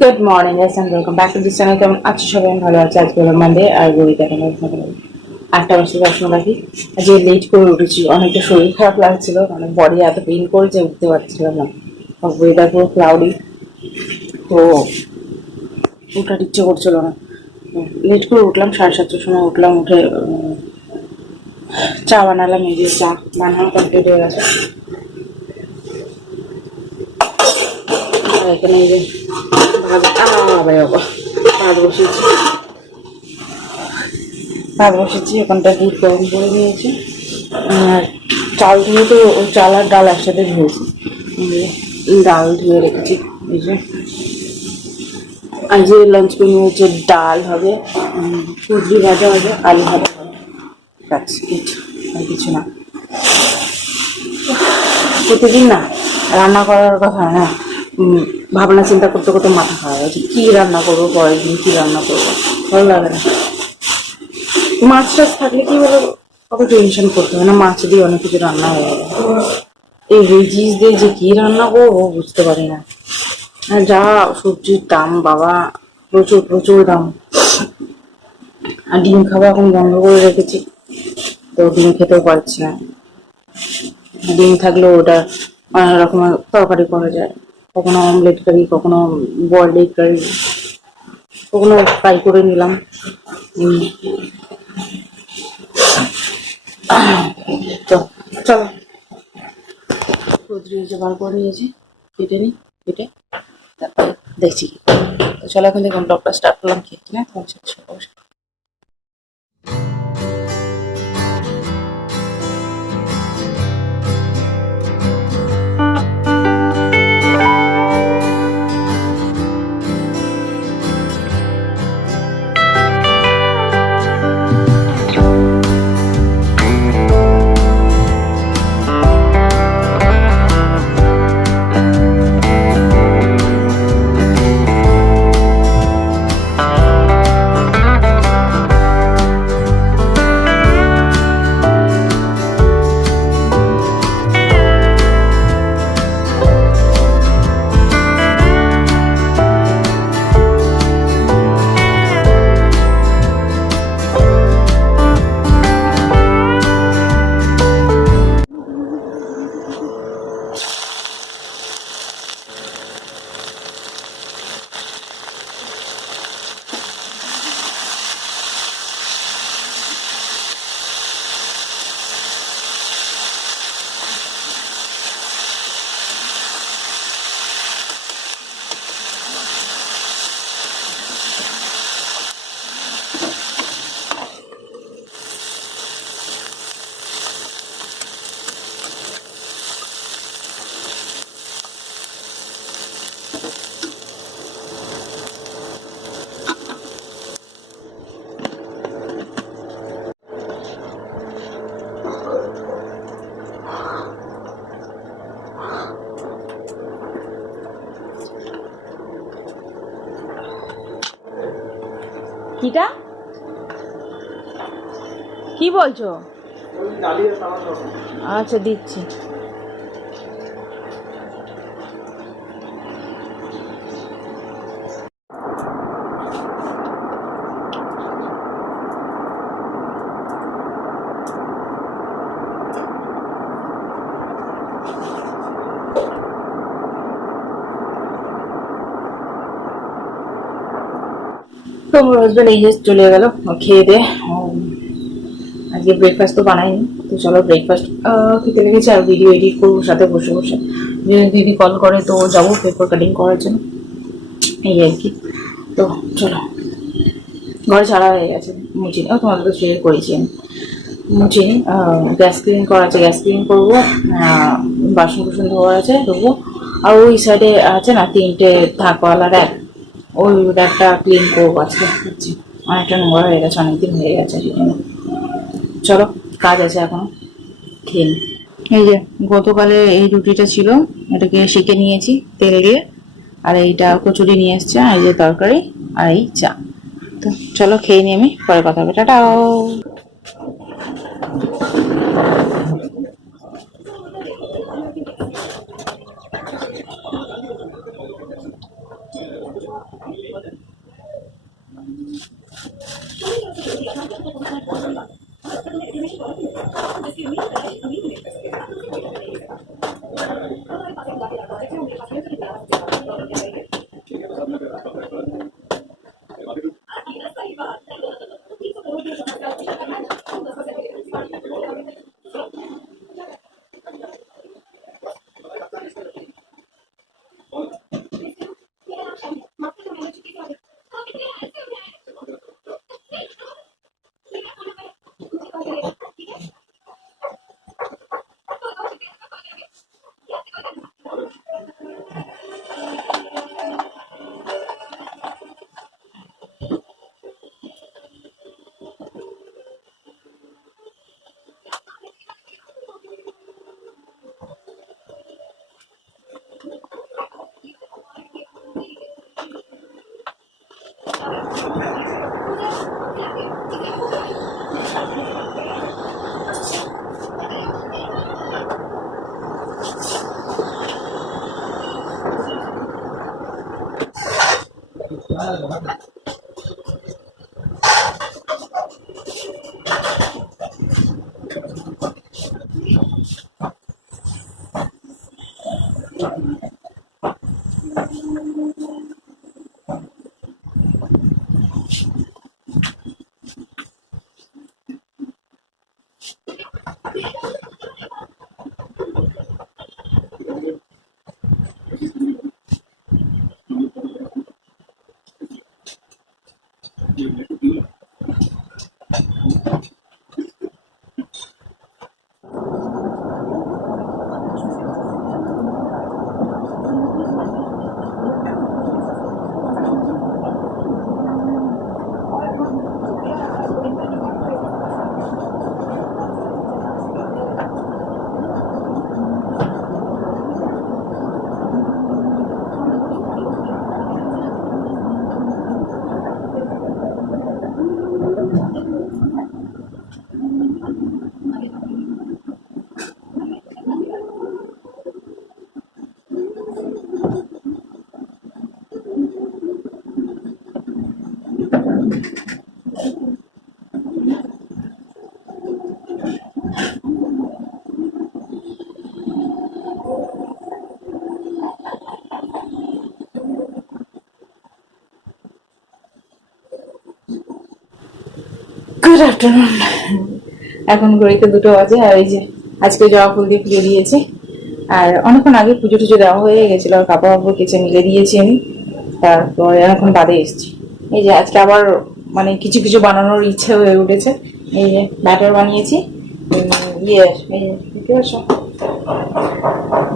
Good morning guys and welcome back to this channel. কেমন আছো সবাই? আমি ভালো আছি। আজকে হলো মানডে আর ঘড়িতে এখন 8টা 10 বাকি। আজকে লেট করে উঠেছি, অনেকটা শরীর খারাপ লাগছিল, মানে বডি এত পেইন করেছে উঠতে পারছিলাম না। ওয়েদার পুরো ক্লাউডি, তো উঠার ইচ্ছে করছিল না। লেট করে উঠলাম, 7:30টার সময় উঠলাম। উঠে চা বানালাম। এই যে চা বানানো কমপ্লিট হয়ে গেছে। আর এখানে এই যে ভাত বসিয়েছি। ওখানটা দুধ গরম করে নিয়েছি। আর চাল ধুয়ে তো চাল আর ডাল একসাথে ধুয়েছি। ডাল ধুয়ে রেখেছি। এই যে আজকে লাঞ্চ মেনু হচ্ছে ডাল হবে, কুঁদরি ভাজা হবে, আলু ভাজা হবে, ব্যাস ইট, আর কিছু না। প্রতিদিন না রান্না করার কথা না, ভাবনা চিন্তা করতে করতে মাথা খারাপ হয়েছে। কী রান্না করবো, পরের দিন কী রান্না করবো, ভালো লাগে না। মাছ টাছ থাকলে কি বলো, অত টেনশন করতে হবে না, মাছ দিয়ে অনেক কিছু রান্না হয়ে যাবে। এই ভেজিস দিয়ে যে কি রান্না করবো বুঝতে পারি না। আর যা সবজির দাম বাবা, প্রচুর প্রচুর দাম। আর ডিম খাওয়া এখন বন্ধ করে রেখেছি, তো ডিম খেতেও পারছি না। ডিম থাকলেও ওটা অনেক রকমের তরকারি করা যায়, কখনো অমলেট কারি, কখনো বয়েলড এগ কারি, কখনো ফ্রাই করে নিলাম। তো চলো, কুঁদরি যে বার করে নিয়েছি, কেটে নিই, কেটে তারপরে দেখছি। তো চলো এখন দেখুন ব্লগটা স্টার্ট করলাম। খেয়ে না তোমার সাথে সবাই কিটা কি বলছো? আচ্ছা দিচ্ছি। তো আমার হাজব্যান্ড এই যে চলে গেল খেয়ে দে। আজকে ব্রেকফাস্ট তো বানাইনি, তো চলো ব্রেকফাস্ট খেতে লেগেছে। আর ভিডিও এডিট করবো সাথে বসে বসে। যদি দিদি কল করে তো যাবো পেপার কাটিং করার জন্য, এই আর কি। তো চলো, ঘরে ছাড়া হয়ে গেছে, মুছিনি। তোমাদের তো শেয়ার করেছি আমি, মুছিনি। গ্যাস ক্লিন করা আছে, গ্যাস ক্লিন করবো। বাসন কুসন ধোয়া আছে, ধোবো। আর ওই সাইডে আছে না 3টে থাকওয়ালা র্যাক, ওই র্যাকটা ক্লিন করবো আজকে। অনেকটা নোংরা হয়ে গেছে, অনেকদিন হয়ে গেছে। চলো, কাজ আছে এখনো, খেয়ে নিই। এই যে গতকালে এই রুটিটা ছিল, এটাকে সেঁকে নিয়েছি তেল দিয়ে। আর এইটা কচুরি নিয়ে এসছে, এই যে তরকারি, আর এই চা। তো চলো খেয়ে নিই, আমি পরে কথা হবে, টাটাও। Good afternoon. এখন ঘড়িতে 2টো বাজে, আর এই যে আজকে জবা ফুল দিয়ে পুজো দিয়েছি। আর অনেকক্ষণ আগে পুজো টুজো দেওয়া হয়ে গেছিল, আর কাপড় কাপড় কেচে মিলে দিয়েছি আমি। তারপরে এখন বাদে এসেছি। এই যে আজকে আবার মানে কিছু কিছু বানানোর ইচ্ছে হয়ে উঠেছে। এই যে ব্যাটার বানিয়েছি, দেখতে পাচ্ছ,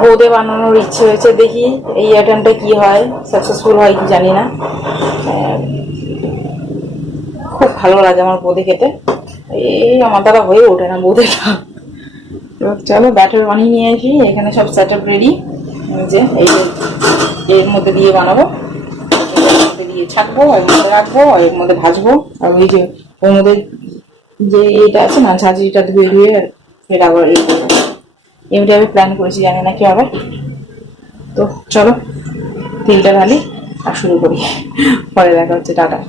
বোঁদে বানানোর ইচ্ছে হয়েছে। দেখি এই অ্যাটেম্পটা কি হয়, সাকসেসফুল হয় কি জানি না। খুব ভালো লাগে আমার বোঁদে খেতে। এই আমার দ্বারা হয়ে ওঠে না বোঁদেটা। তো চলো ব্যাটার বানিয়ে নিয়ে আসি। এখানে সব সেট আপ রেডি। যে এই এর মধ্যে দিয়ে বানাবো, এর মধ্যে দিয়ে ছাকবো, এর মধ্যে রাখবো, আর এর মধ্যে ভাজবো। আর ওই যে ওর মধ্যে যে এইটা আছে না, ঝাঁঝরিটা ধুয়ে ধুয়ে এটা আবার এই করবো। এমনি আমি প্ল্যান করেছি, জানি না কি হবে। তো চলো তেলটা ঢালি আর শুরু করি। পরে দেখা হচ্ছে, টাটা।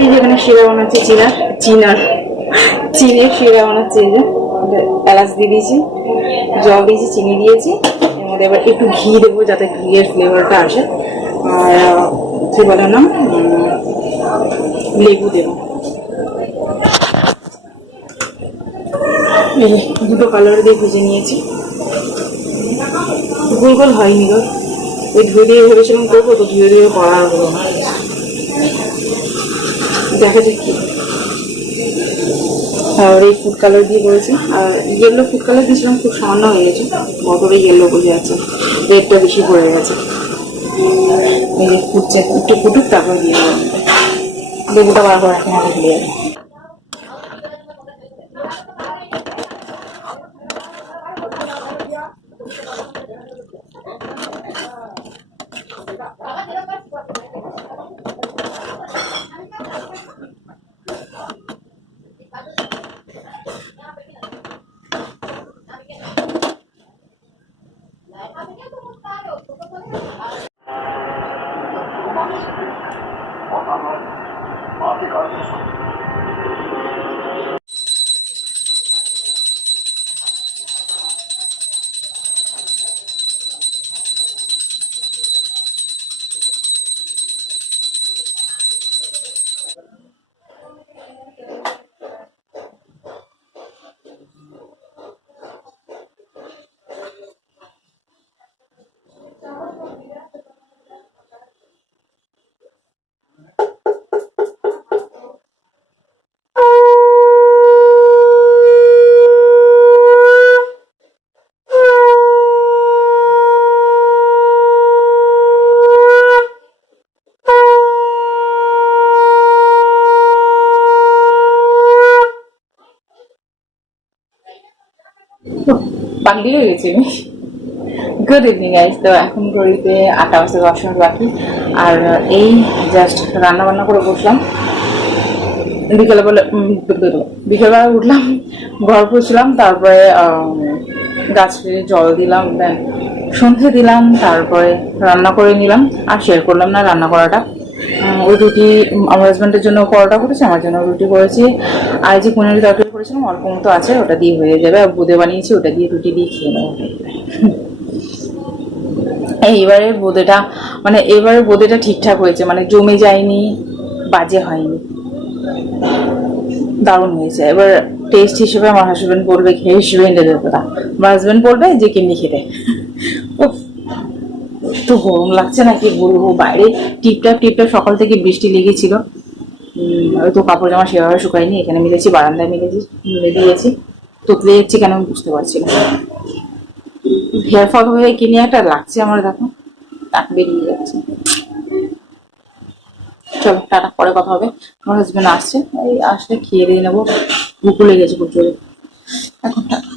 এই যেখানে শিরা বানাচ্ছি, চিনের শিরা বানাচ্ছি। এই যে এলাচ দিয়ে দিয়েছি, জল দিয়েছি, চিনি দিয়েছি। এর মধ্যে এবার একটু ঘি দেবো যাতে ঘিয়ের ফ্লেভারটা আসে। আর কি বলে না, লেবু দেবো। এই দুটো কালার দিয়ে ভেজে নিয়েছি। গোল গোল হয়নি গো, ওই ধুয়ে দিয়ে ভেবেছিলাম করবো, তো ধুয়ে ধুয়ে করা হলো না। দেখা যাক কি। আর এই ফুড কালার দিয়ে করেছি, আর ইয়েলো ফুড কালার দিয়েছিলাম, খুব সামান্য হয়ে গেছে। বটরে ইয়েলো বোঝা যাচ্ছে, রেডটা বেশি পড়ে গেছে। এই ফুটছে, একটু ফুটুক তারপর দিয়ে দেবো। লেবুটা বার করে রাখেন, আগে দিয়ে যাবে। পাগলি হয়ে গেছি আমি। গুড ইভিনিং গাইস, তো এখন ঘড়িতে 8টা বাজতে 10 মিনিট বাকি। আর এই জাস্ট রান্না বান্না করে বসলাম। বিকেলবেলা উঠলাম, ঘর পুছলাম, তারপরে গাছে জল দিলাম, দেন সন্ধে দিলাম, তারপরে রান্না করে নিলাম। আর শেয়ার করলাম না রান্না করাটা। ওই রুটি আমার হাজব্যান্ডের জন্য পরোটা করেছি, আমার জন্য রুটি করেছি। আর যে পনির তরকারি করেছিলাম অল্প মতো আছে, ওটা দিয়ে হয়ে যাবে। আর বোঁদে বানিয়েছি, ওটা দিয়ে রুটি দিয়ে খেয়ে নেবো। এইবারের বোঁদেটা মানে এবারের বোঁদেটা ঠিকঠাক হয়েছে, মানে জমে যায়নি, বাজে হয়নি, দারুণ হয়েছে। এবার টেস্ট হিসেবে আমার হাজবেন্ড বলবে, খেয়ে হিসেবে এনে দেবে না, আমার হাজবেন্ড বলবে যে কেমনি খেতে। উফ, তো গরম লাগছে না, কি বলবো। বাইরে টিপটাপ টিপটাপ সকাল থেকে বৃষ্টি লেগেছিল। তো কাপড় জামা সেভাবে শুকায়নি, এখানে মিলেছি, বারান্দায় মিলে দিয়েছি। তোতলে যাচ্ছি কেন আমি বুঝতে পারছি না। হেয়ার ফল হয়ে কিনে একটা লাগছে আমার, দেখো টাক বেরিয়ে যাচ্ছে। চলো টাটা, পরে কথা হবে। আমার হাজবেন্ড আসছে, এই আসলে খেয়ে দিয়ে নেবো, ভুকু লেগেছে প্রচুর। এখন টাটা।